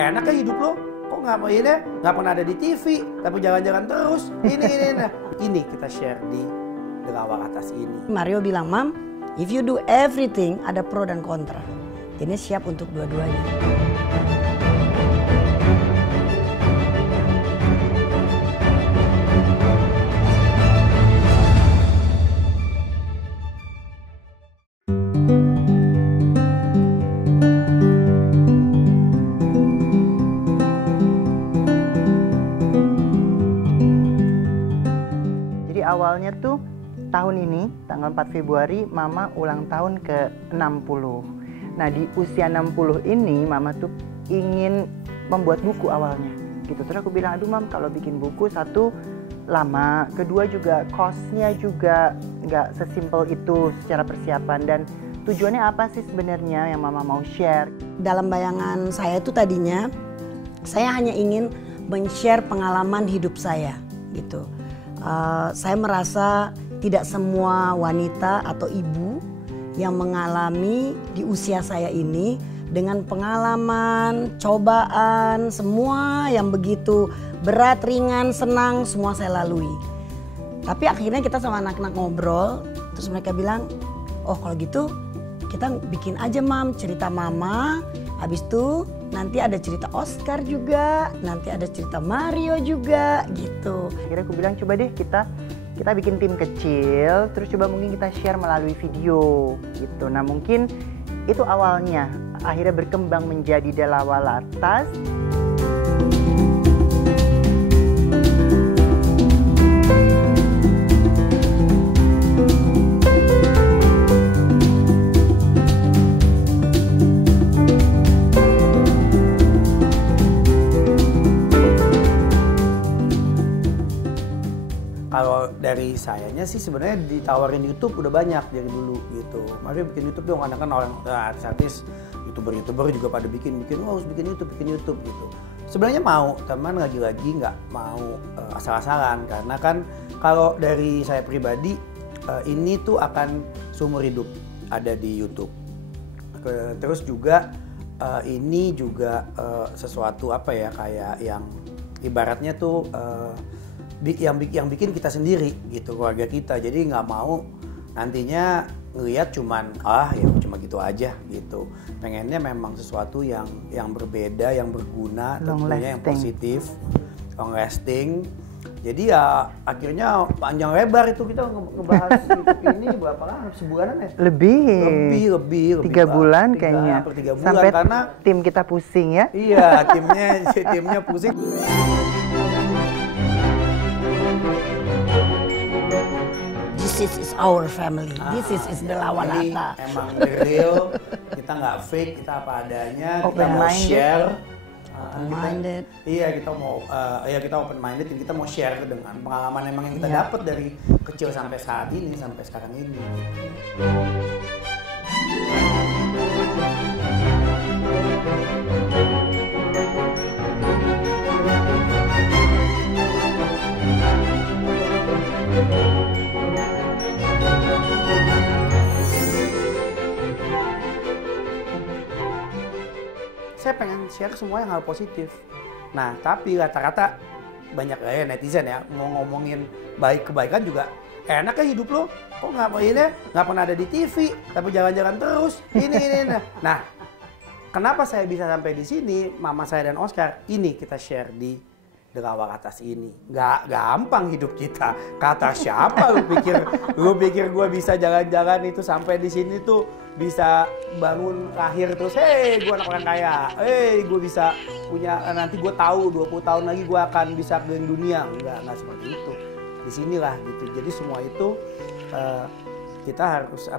enak ya hidup lo, kok ngapainnya nggak pernah ada di TV, tapi jalan-jalan terus, ini. Nah, ini kita share di Lawak Atas ini. Mario bilang, Mam, if you do everything, ada pro dan kontra. Ini siap untuk dua-duanya. Awalnya tuh tahun ini tanggal 4 Februari Mama ulang tahun ke-60. Nah di usia 60 ini Mama tuh ingin membuat buku awalnya gitu. Terus aku bilang, aduh Mam, kalau bikin buku satu lama, kedua juga cost-nya juga nggak sesimpel itu secara persiapan. Dan tujuannya apa sih sebenarnya yang Mama mau share? Dalam bayangan saya itu tadinya saya hanya ingin men-share pengalaman hidup saya gitu. Saya merasa tidak semua wanita atau ibu yang mengalami di usia saya ini dengan pengalaman, cobaan, semua yang begitu berat, ringan, senang, semua saya lalui. Tapi akhirnya kita sama anak-anak ngobrol, terus mereka bilang, oh kalau gitu kita bikin aja Mam cerita Mama, habis itu nanti ada cerita Oscar juga, nanti ada cerita Mario juga gitu. Akhirnya aku bilang coba deh kita bikin tim kecil, terus coba mungkin kita share melalui video gitu. Nah mungkin itu awalnya, akhirnya berkembang menjadi Lawak Atas. Kalau dari sayanya sih sebenarnya ditawarin YouTube udah banyak dari dulu gitu. Mari bikin YouTube dong, karena kan orang artis-artis, YouTuber juga pada bikin, harus bikin YouTube gitu. Sebenarnya mau, teman lagi-lagi nggak mau asal-asalan, karena kan kalau dari saya pribadi ini tuh akan seumur hidup ada di YouTube. Terus juga ini juga sesuatu apa ya, kayak yang ibaratnya tuh yang bikin kita sendiri gitu, keluarga kita. Jadi nggak mau nantinya ngelihat cuman ya cuma gitu aja gitu. Pengennya memang sesuatu yang berbeda, yang berguna, tentunya yang positif, long lasting. Jadi ya akhirnya panjang lebar itu kita ngebahas YouTube ini berapa lama? Sebulanan ya? Lebih 3 bulan kayaknya. 3 bulan sampai karena tim kita pusing ya. Iya, timnya pusing. This is our family. This is the Lawak Atas. Emang real, kita nggak fake, kita apa adanya. Kita mau share. Open-minded. Iya, kita open minded. Kita mau share dengan pengalaman emang yang kita dapat dari kecil sampai saat ini, sampai sekarang ini. Saya pengen share semua yang hal positif. Nah, tapi rata-rata banyak netizen ya mau ngomongin kebaikan juga. Enak ya hidup lo, kok ngapainnya nggak pernah ada di TV, tapi jalan-jalan terus, ini. Nah, kenapa saya bisa sampai di sini, Mama saya dan Oscar, ini kita share di Lawak Atas ini. Nggak gampang hidup kita. Kata siapa lu pikir gue bisa jalan-jalan itu sampai di sini tuh bisa bangun lahir terus, gue anak orang kaya, gue bisa punya, nanti gue tahu 20 tahun lagi gue akan bisa keliling dunia. Nggak seperti itu. Disinilah gitu. Jadi semua itu kita harus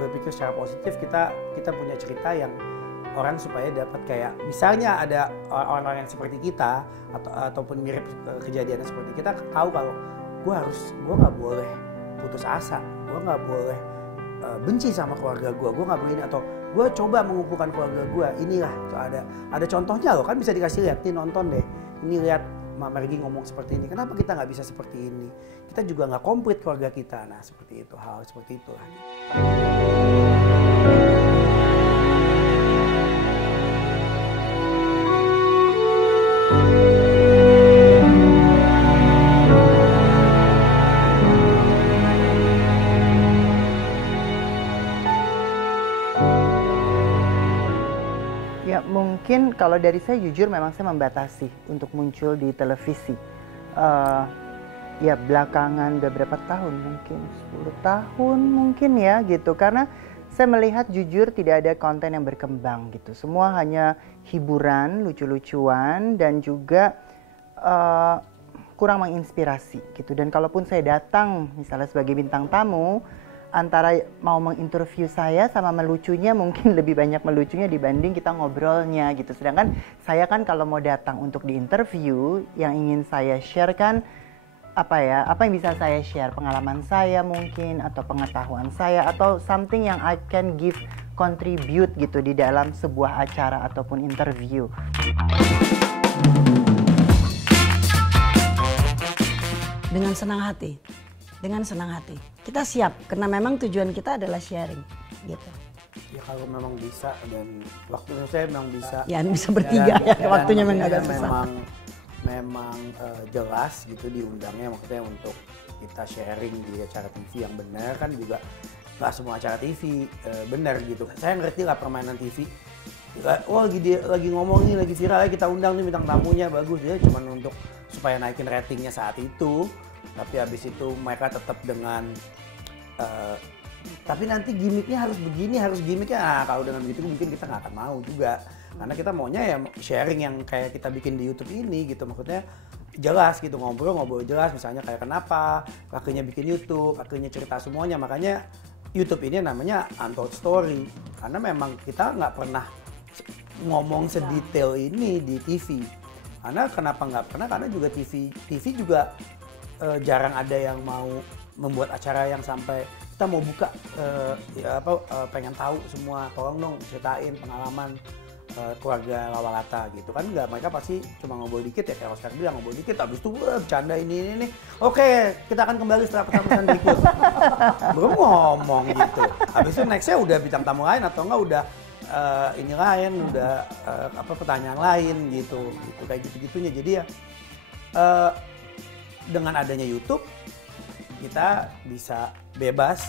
berpikir secara positif. Kita punya cerita yang orang supaya dapat, kayak misalnya ada orang-orang yang seperti kita ataupun mirip kejadiannya seperti kita, tahu kalau gue nggak boleh putus asa, gue nggak boleh benci sama keluarga gue nggak boleh ini, atau gue coba mengumpulkan keluarga gue. Inilah ada contohnya loh, kan bisa dikasih lihat nih, nonton deh, ini lihat Mama Regi ngomong seperti ini, kenapa kita nggak bisa seperti ini, kita juga nggak komplit keluarga kita. Nah seperti itu, hal seperti itulah. mungkin kalau dari saya jujur memang saya membatasi untuk muncul di televisi. Ya belakangan beberapa tahun, mungkin 10 tahun mungkin ya gitu. Karena saya melihat jujur tidak ada konten yang berkembang gitu. Semua hanya hiburan, lucu-lucuan dan juga kurang menginspirasi gitu. Dan kalaupun saya datang misalnya sebagai bintang tamu, antara mau menginterview saya sama melucunya mungkin lebih banyak melucunya dibanding kita ngobrolnya gitu. Sedangkan saya kan kalau mau datang untuk diinterview, yang ingin saya share kan apa yang bisa saya share, pengalaman saya mungkin atau pengetahuan saya atau something yang I can give contribute gitu di dalam sebuah acara ataupun interview. Dengan senang hati, kita siap karena memang tujuan kita adalah sharing gitu. Ya kalau memang bisa dan waktunya saya memang bisa. Ya bisa bertiga ya, waktunya memang agak susah. Memang jelas gitu diundangnya, maksudnya untuk kita sharing di acara TV yang benar kan juga nggak semua acara TV benar gitu. Saya ngerti lah permainan TV. Wah lagi ngomong nih, lagi viral, kita undang nih bintang tamunya bagus, dia cuma untuk supaya naikin ratingnya saat itu. Tapi habis itu mereka tetap dengan tapi nanti gimmicknya harus begini, harus gimmicknya. Nah, kalau dengan begitu mungkin kita nggak akan mau juga. Karena kita maunya ya sharing yang kayak kita bikin di YouTube ini gitu. Maksudnya jelas gitu, ngobrol jelas. Misalnya kayak kenapa kakeknya bikin YouTube, kakeknya cerita semuanya. Makanya YouTube ini namanya Untold Story. Karena memang kita nggak pernah ngomong sedetail ini di TV. Karena kenapa nggak pernah? Karena juga TV juga jarang ada yang mau membuat acara yang sampai kita mau buka pengen tahu semua, tolong dong ceritain pengalaman keluarga Lawalata gitu kan. Nggak, mereka pasti cuma ngobrol dikit ya, kayak Oscar bilang ngobrol dikit, habis itu bercanda ini. Oke, kita akan kembali setelah pesan-pesan berikut. Belum ngomong gitu. Habis itu nextnya udah bintang tamu lain atau enggak udah ini lain, udah pertanyaan lain gitu kayak gitu-gitunya. Jadi ya dengan adanya YouTube kita bisa bebas.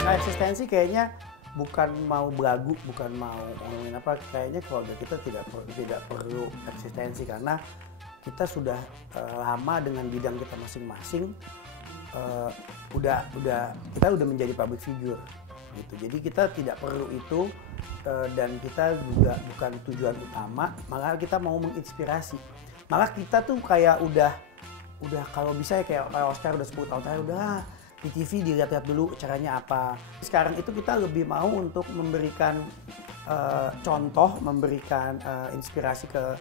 Nah, eksistensi kayaknya bukan mau belagu, bukan mau ngomongin apa, kayaknya keluarga kita tidak perlu eksistensi karena kita sudah lama dengan bidang kita masing-masing. Kita udah menjadi public figure gitu. Jadi kita tidak perlu itu dan kita juga bukan tujuan utama, malah kita mau menginspirasi. Malah kita tuh kayak udah kalau bisa ya kayak Oscar udah 10 tahun saya udah di TV dilihat-lihat dulu caranya apa. Sekarang itu kita lebih mau untuk memberikan contoh, memberikan inspirasi ke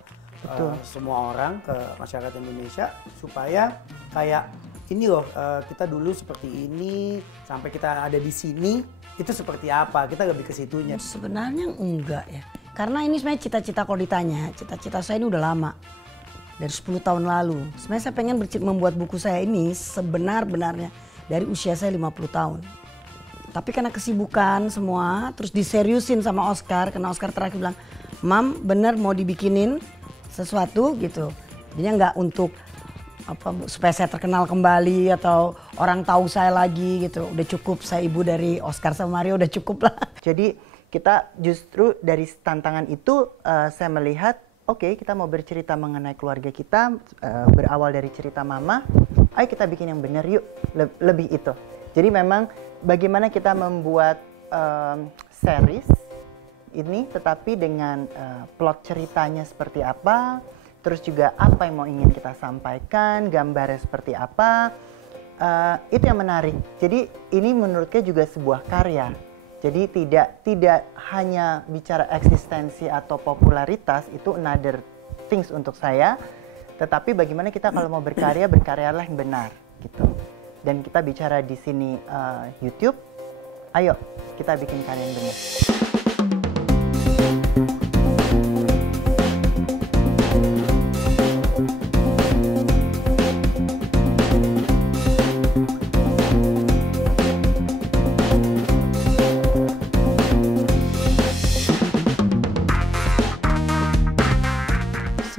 semua orang, ke masyarakat Indonesia supaya kayak ini loh, kita dulu seperti ini, sampai kita ada di sini, itu seperti apa, kita lebih ke situnya. Sebenarnya enggak ya, karena ini sebenarnya cita-cita kalau ditanya, cita-cita saya ini udah lama. Dari 10 tahun lalu, sebenarnya saya pengen membuat buku saya ini sebenar-benarnya dari usia saya 50 tahun. Tapi karena kesibukan semua, terus diseriusin sama Oscar, karena Oscar terakhir bilang, Mam bener mau dibikinin sesuatu gitu. Jadi nggak untuk supaya saya terkenal kembali atau orang tahu saya lagi gitu. Udah cukup, saya ibu dari Oscar sama Mario, udah cukup lah. Jadi kita justru dari tantangan itu saya melihat, oke, kita mau bercerita mengenai keluarga kita, berawal dari cerita mama, ayo kita bikin yang benar yuk, lebih itu. Jadi memang bagaimana kita membuat series ini tetapi dengan plot ceritanya seperti apa, terus juga apa yang mau ingin kita sampaikan, gambarnya seperti apa, itu yang menarik. Jadi ini menurutnya juga sebuah karya. Jadi tidak hanya bicara eksistensi atau popularitas, itu another things untuk saya. Tetapi bagaimana kita kalau mau berkarya, berkaryalah yang benar gitu. Dan kita bicara di sini YouTube, ayo kita bikin karya yang benar.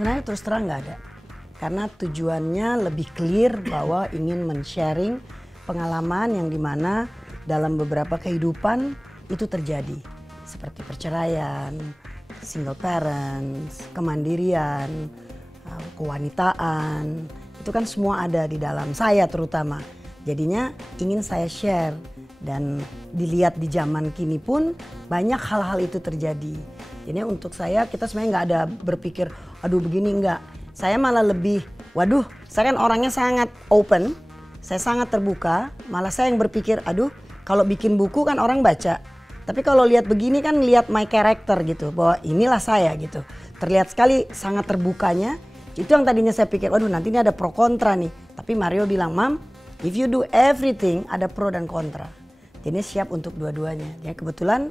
Sebenarnya terus terang nggak ada, karena tujuannya lebih clear bahwa ingin men-sharing pengalaman yang dimana dalam beberapa kehidupan itu terjadi. Seperti perceraian, single parents, kemandirian, kewanitaan, itu kan semua ada di dalam saya terutama. Jadinya ingin saya share dan dilihat di zaman kini pun banyak hal-hal itu terjadi. Jadi untuk saya kita sebenarnya nggak ada berpikir aduh begini enggak. Saya malah lebih waduh saya kan orangnya sangat open, saya sangat terbuka. Malah saya yang berpikir aduh kalau bikin buku kan orang baca. Tapi kalau lihat begini kan lihat my character gitu bahwa inilah saya gitu. Terlihat sekali sangat terbukanya. Itu yang tadinya saya pikir waduh nanti ini ada pro kontra nih. Tapi Mario bilang Mam if you do everything ada pro dan kontra. Jadi siap untuk dua-duanya. Ya kebetulan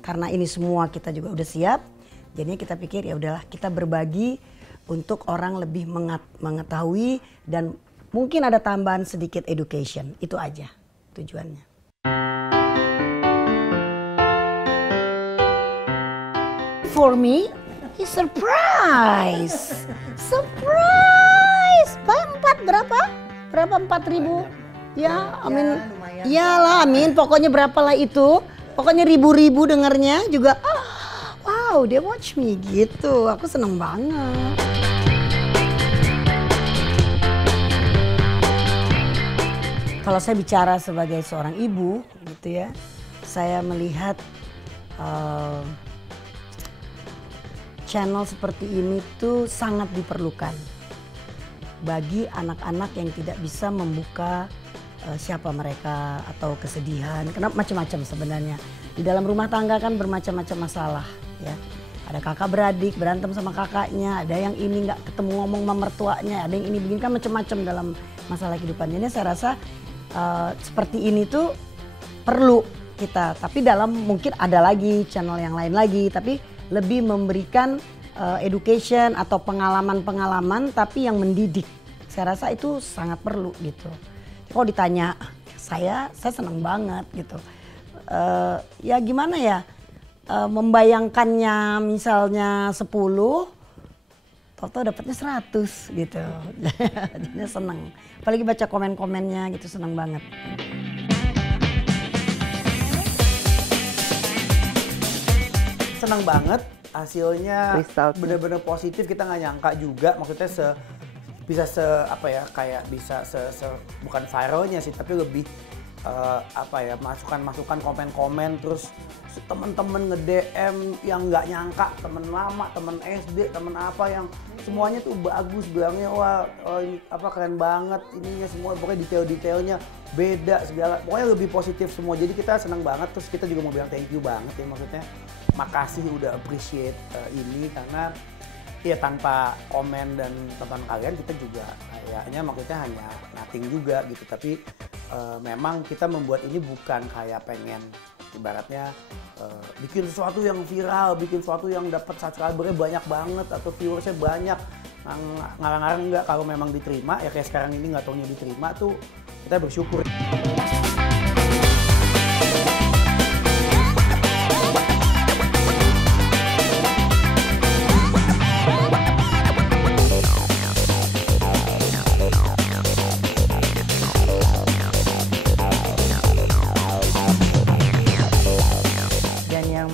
karena ini semua kita juga udah siap. Jadinya kita pikir ya udahlah kita berbagi untuk orang lebih mengetahui dan mungkin ada tambahan sedikit education. Itu aja tujuannya. For me, it's surprise. Surprise. Bayang berapa? Berapa 4.000? Ya, amin. Iyalah, amin. Pokoknya berapalah itu. Pokoknya ribu-ribu dengernya juga. Wow, dia watch me gitu. Aku seneng banget. Kalau saya bicara sebagai seorang ibu, gitu ya, saya melihat channel seperti ini tuh sangat diperlukan bagi anak-anak yang tidak bisa membuka siapa mereka atau kesedihan. Kenapa macam-macam sebenarnya. Di dalam rumah tangga kan bermacam-macam masalah ya. Ada kakak beradik berantem sama kakaknya, ada yang ini nggak ketemu ngomong sama mertuanya, ada yang ini begini kan macam-macam dalam masalah kehidupan. Jadi saya rasa seperti ini tuh perlu kita. Tapi dalam mungkin ada lagi channel yang lain lagi, tapi lebih memberikan education atau pengalaman-pengalaman tapi yang mendidik. Saya rasa itu sangat perlu gitu. Kalau ditanya saya senang banget gitu. Ya gimana ya membayangkannya misalnya 10 total dapatnya 100 gitu. Jadinya senang. Apalagi baca komen-komennya gitu senang banget. Senang banget hasilnya benar-benar positif, kita nggak nyangka juga maksudnya bisa kayak bisa bukan viralnya sih tapi lebih masukan-masukan komen-komen terus teman-teman nge-DM yang nggak nyangka, temen lama, temen SD, temen apa yang semuanya tuh bagus bilangnya wah ini keren banget ininya semua pokoknya detail-detailnya beda segala pokoknya lebih positif semua jadi kita senang banget terus kita juga mau bilang thank you banget ya maksudnya makasih udah appreciate ini karena ya tanpa komen dan tonton kalian kita juga kayaknya maksudnya hanya nothing juga gitu tapi memang kita membuat ini bukan kayak pengen ibaratnya bikin sesuatu yang viral, bikin sesuatu yang dapat subscribernya banyak banget atau viewersnya banyak ngarang-ngarang enggak kalau memang diterima ya kayak sekarang ini nggak taunya diterima tuh kita bersyukur.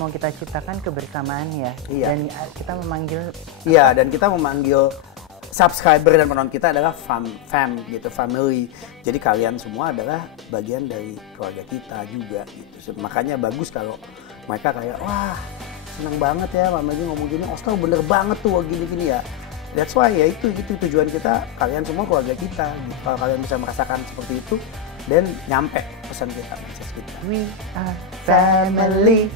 Kita ciptakan kebersamaan ya. Iya. Dan kita memanggil dan kita memanggil subscriber dan penonton kita adalah fam gitu, family. Jadi kalian semua adalah bagian dari keluarga kita juga gitu. Makanya bagus kalau mereka kayak wah, senang banget ya Mama Ji ngomong gini, Oscar bener banget tuh gini-gini ya. That's why ya itu tujuan kita, kalian semua keluarga kita. Gitu. Kalau kalian bisa merasakan seperti itu dan nyampe pesan kita, message kita. We are family.